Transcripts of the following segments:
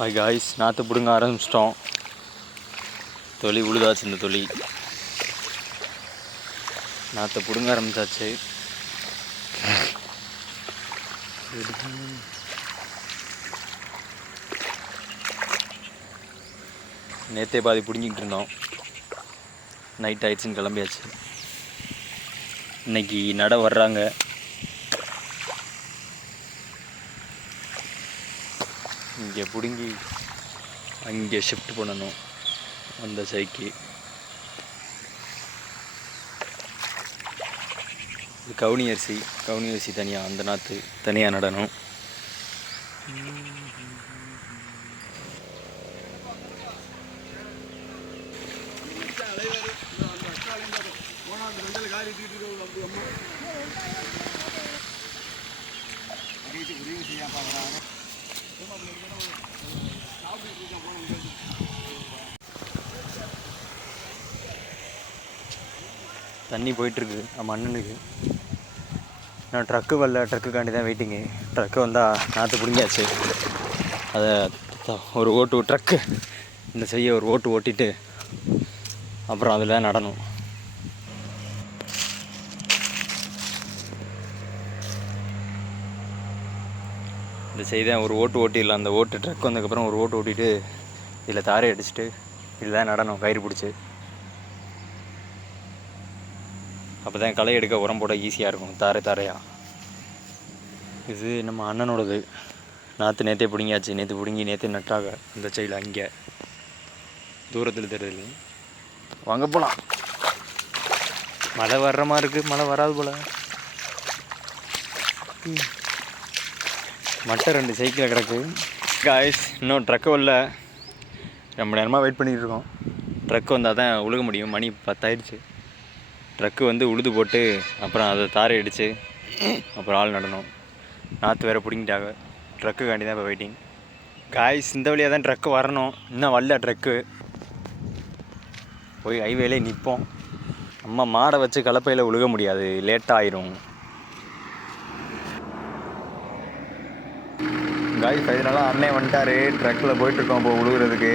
Hi guys, நாற்று பிடுங்க ஆரம்பிச்சிட்டோம். தொழி உழுதாச்சு. இந்த தொழி நாற்றை பிடுங்க ஆரம்பித்தாச்சு. நேற்றே பாதி பிடுங்கிக்கிட்டு இருந்தோம். நைட் ஆயிடுச்சுன்னு கிளம்பியாச்சு. இன்னைக்கு நட வர்றாங்க. இங்கே பிடுங்கி அங்கே ஷிஃப்ட் பண்ணணும். அந்த சைக்கு இது கவுனி அரிசி தனியாக, அந்த நாற்று தனியாக நடணும். தண்ணி போயிட்டுருக்கு நம்ம அண்ணனுக்கு. நான் ட்ரக்கு வரல, ட்ரக்குக்காண்டி தான் வெயிட்டிங்கு. ட்ரக்கு வந்தால் நாற்று பிடிங்கியாச்சு. அதை ஒரு ஓட்டு ட்ரக்கு இந்த செய்ய ஒரு ஓட்டு ஓட்டிட்டு அப்புறம் அதில் நடணும். இந்த செய்தான் ஒரு ஓட்டு ஓட்டிடலாம். அந்த ஓட்டு ட்ரக் வந்ததுக்கப்புறம் ஒரு ஓட்டு ஓட்டிட்டு இதில் தாரை அடிச்சுட்டு இதில் நடணும் கயிறு பிடிச்சி. அப்போ தான் களை எடுக்க உரம் போட ஈஸியாக இருக்கும், தாரையாக. இது நம்ம அண்ணனோடது. நாற்று நேற்றே பிடுங்கியாச்சு. நேற்றே நட்டாக இந்த சைடில் அங்கே தூரத்தில் தெரியுது. வாங்க போகலாம். மழை வர்ற மாதிரி இருக்குது. மழை வராது போல். மட்டை 2 சைக்கிளில் கிடக்கு. காய்ஸ், இன்னும் ட்ரக்கு வரல. ரொம்ப நேரமாக வெயிட் பண்ணிகிட்டு இருக்கோம். ட்ரக்கு வந்தால் தான் உழுக முடியும். மணி 10 ஆயிடுச்சு. ட்ரக்கு வந்து உழுது போட்டு அப்புறம் அதை தாரை அடித்து அப்புறம் ஆள் நடணும். நாற்று வேறு பிடிங்கிட்டாங்க. ட்ரக்குக்காண்டி தான் இப்போ வெயிட்டிங். காய்ஸ், இந்த வழியாக தான் ட்ரக்கு வரணும். இன்னும் வரல ட்ரக்கு. போய் ஹைவேலே நிற்போம். நம்ம மாடை வச்சு கலப்பையில் உழுக முடியாது, லேட்டாக ஆயிரும். காய்ஸ், அதனால அண்ணன் வந்துட்டார். ட்ரக்கில் போயிட்டுருக்கோம் இப்போ உழுகுறதுக்கு.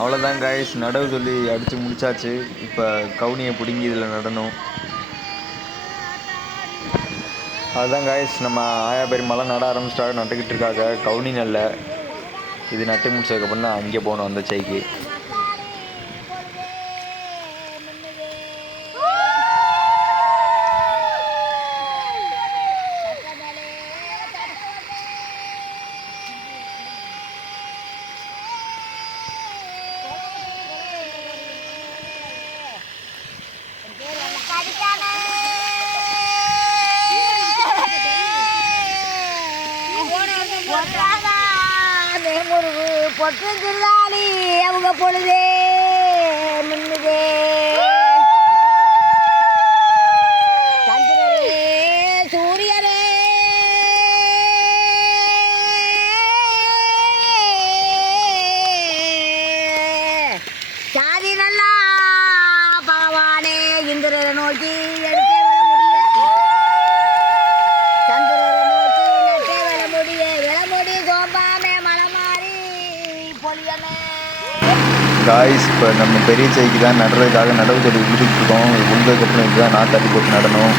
அவ்வளோதான் காய்ஸ், நடவு சொல்லி அடித்து முடிச்சாச்சு. இப்போ கவுனியை பிடுங்கி இதில் நடணும். அதுதான் காய்ஸ், நம்ம ஆயா பெருமாலாம் நட ஆரம்பிச்சிட்டாங்க, நட்டுக்கிட்டு இருக்காங்க. கவுனி நல்ல இது நட்டு முடிச்சதுக்கப்புறம் தான் அங்கே போகணும் அந்த சைக்கு. பொட்டு திருநாளி அவங்க பொழுதே மின்னுதே சந்திரரே சூரியரே சாதி நல்லா பாவானே இந்திரரை நோக்கி எடுத்தே வர முடிய சந்திரரை நோக்கி நட்டே வர முடிய விளமுடி சோம்பாமே மலமாறி பொலியமே. காய்ஸ் இப்போ நம்ம பெரிய சைக்கு தான் நடுறதுக்காக நடவு தடி உழுதுட்டு இருக்கோம். உழுதுக்கப்புறம் இதுதான் நான் தட்டி போட்டு நடணும்.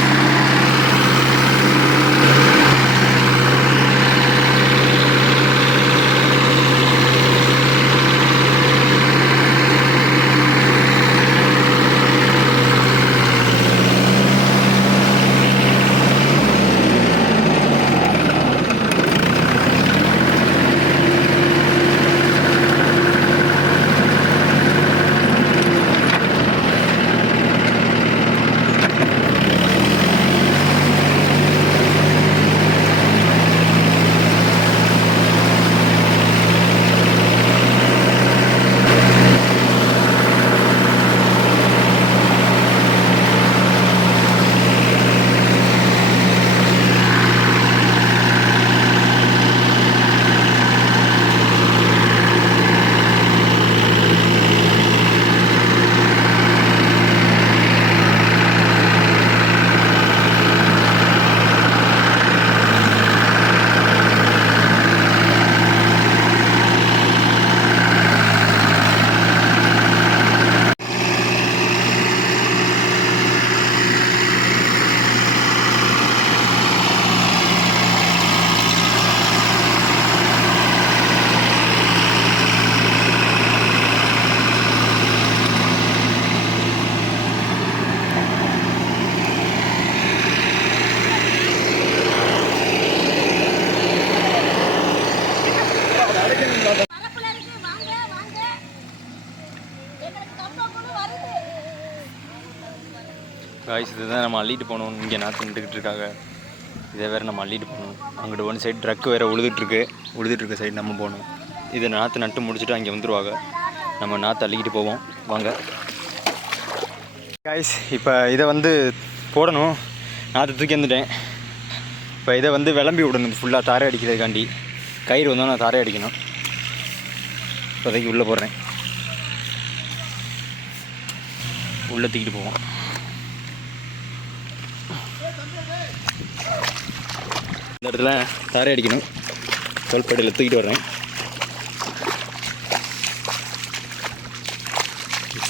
காய்ஸ் இதுதான் நம்ம அள்ளிட்டு போகணும். இங்கே நாற்று நின்றுக்கிட்டு இருக்காங்க. இதை வேறு நம்ம அள்ளிட்டு போகணும். அங்கிட்டு ஒன் சைடு ட்ரக்கு வேறு உழுதுட்டுருக்க சைடு நம்ம போகணும். இதை நாற்று நட்டு முடிச்சுட்டு அங்கே வந்துடுவாங்க. நம்ம நாற்று அள்ளிக்கிட்டு போவோம் வாங்க. காய்ஸ் இப்போ இதை வந்து போடணும். நாற்று தூக்கி வந்துட்டேன். இப்போ இதை வந்து விளம்பி விடணும் ஃபுல்லாக தாரை அடிக்கிறதுக்காண்டி. கயிறு வந்தோம் நான் தாரை அடிக்கணும். இப்போதைக்கு உள்ளே போடுறேன். உள்ளே தூக்கிட்டு போவோம். இந்த இடத்துல தாரை அடிக்கணும். தோல்படியில் தூக்கிட்டு வர்றேன்.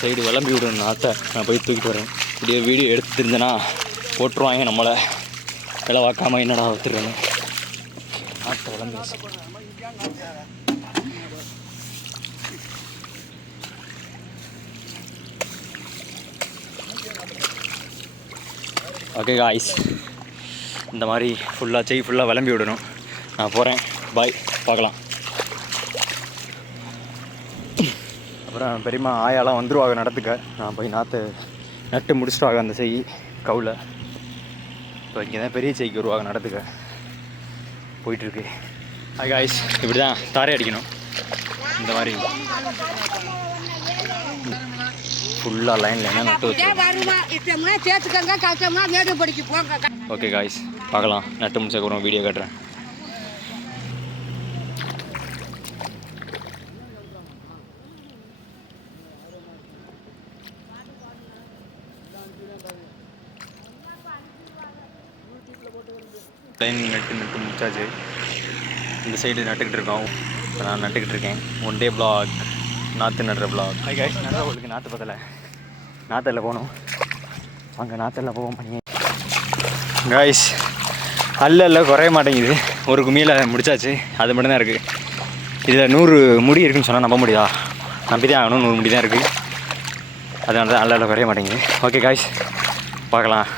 சைடு விளம்பி விடணும் நாற்றை. நான் போய் தூக்கிட்டு வரேன். இப்படியே வீடியோ எடுத்து இருந்தேன்னா போட்டுருவாங்க நம்மளை. விலை வாக்காமல் என்னடா ஒத்துருவேன். நாற்றை விளம்பி ஓகே காய்ஸ், இந்த மாதிரி ஃபுல்லாக விளம்பி விடணும். நான் போகிறேன். பாய், பார்க்கலாம். அப்புறம் பெரியம்மா ஆயாலாம் வந்துருவாங்க நடத்துக்க. நான் போய் நாற்று நட்டு முடிச்சுட்டு அந்த செய் கவுல. இப்போ இங்கே தான் பெரிய செய்க்கு வருவாங்க நடத்துக்க. போயிட்டுருக்கு. ஹாய் காய்ஸ், இப்படி தான் தாரை அடிக்கணும். இந்த மாதிரி ஃபுல்லாக லைனில் என்ன நட்டு வச்சு. ஓகே காய்ஸ், பார்க்கலாம். நட்டு முடிச்சக்கப்புறம் வீடியோ காட்டுறேன். லைன் நட்டு முடிச்சாச்சு. இந்த சைடு நட்டுக்கிட்டு இருக்கோம். இப்போ நான் நட்டுக்கிட்டு இருக்கேன். ஒன் டே ப்ளாக், நாற்று நடுற ப்ளாக். ஹாய் காய்ஸ், நல்லா உங்களுக்கு நாற்று பத்தலை. நாற்றில் போகணும். அங்கே நாற்றில் போக மாட்டேங்க காய்ஸ். அல்ல குறைய மாட்டேங்குது. ஒரு குமியில் முடிச்சாச்சு. அது மட்டும்தான் இருக்குது. இதில் 100 முடி இருக்குன்னு சொன்னால் நம்ப முடியுதா? நம்பி தான் ஆகணும். 100 முடி தான் இருக்குது. அதனால தான் நல்ல குறைய மாட்டேங்குது. ஓகே காய்ஸ், பார்க்கலாம்.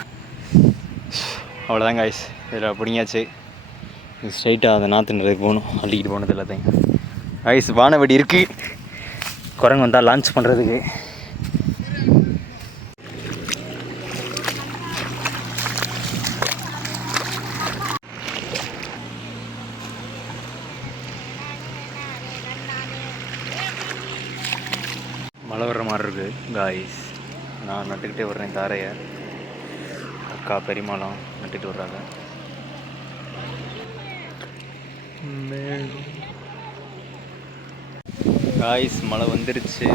அவ்வளோதான் காய்ஸ், இதில் பிடிங்காச்சு. ஸ்ட்ரைட்டாக அதை நாற்றுன்றதுக்கு போகணும், அள்ளிக்கிட்டு போனது எல்லாத்தையும். காய்ஸ், வானவெடி இருக்குது. குரங்கு வந்தால் லான்ச் பண்ணுறதுக்கு. மழை வர்ற மாதிரி இருக்குது காய்ஸ். நான் நட்டுக்கிட்டே வர்றேன் தாரையை. அக்கா பெரியமாலாம் நட்டுட்டு வர்றாங்க. காய்ஸ், மழை வந்துருச்சு.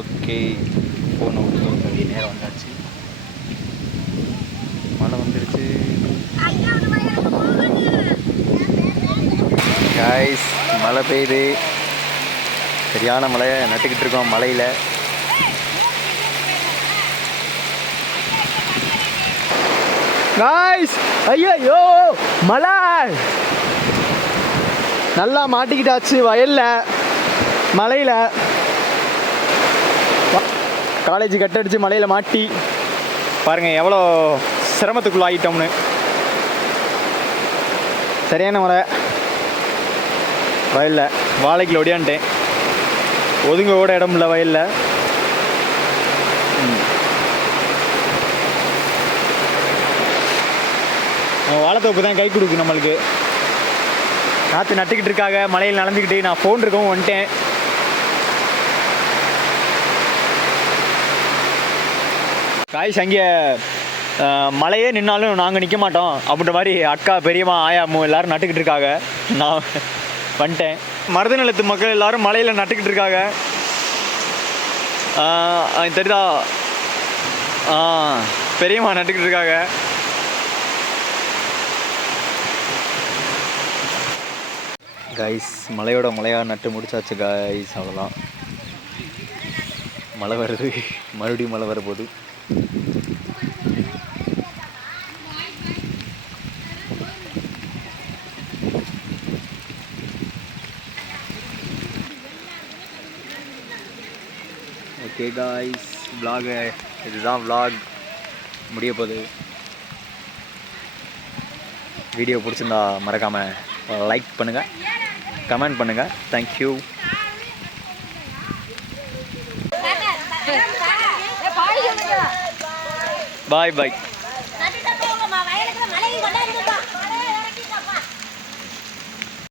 ஓகே, ஃபோனை விட்டு சொல்லி நேரம் வந்தாச்சு. மழை வந்துருச்சு காய்ஸ். மழை பெய்யுது, சரியான மழை. நட்டுக்கிட்டு இருக்கோம் மழையில். காய்ஸ், ஐயோ மழை நல்லா மாட்டிக்கிட்டாச்சு வயலில் மழையில். காலேஜ் கட்டடிச்சு மழையில் மாட்டி பாருங்கள் எவ்வளோ சிரமத்துக்குள்ள ஆகிட்டோம்னு. சரியான மழை வயலில். வாழைக்குள்ள ஒடியான்ட்டேன். ஒதுங்க கூட இடம் இல்லை வயலில். வாழைத்தோப்பு தான் கை கொடுக்கு நம்மளுக்கு. நாற்று நட்டுக்கிட்டு இருக்காங்க, மழையில் நனைஞ்சிக்கிட்டு. நான் ஃபோன் இருக்கவும் வந்துட்டேன். காய்ஸ், அங்கே மழையே நின்னாலும் நாங்கள் நிற்க மாட்டோம் அப்படின்ற மாதிரி அக்கா பெரியம்மா ஆயாமோ எல்லோரும் நட்டுக்கிட்டு இருக்காங்க. நான் வந்துட்டேன். மருத நிலத்து மக்கள் எல்லோரும் மழையில் நட்டுக்கிட்டு இருக்காங்க. தெரியுதா? பெரியம்மா நட்டுக்கிட்டு இருக்காங்க. காய்ஸ், மழையோட மழையாக நட்டு முடிச்சாச்சு காய்ஸ். அவ்வளோதான். மழை வருது, மறுபடியும் மழை வரப்போகுது. ஓகே காய்ஸ், vlog இதுதான் vlog முடிய போகுது. வீடியோ பிடிச்சிருந்தா மறக்காமல் லைக் பண்ணுங்கள், கமெண்ட் பண்ணுங்கள். தேங்க்யூ. பாய் பாய்.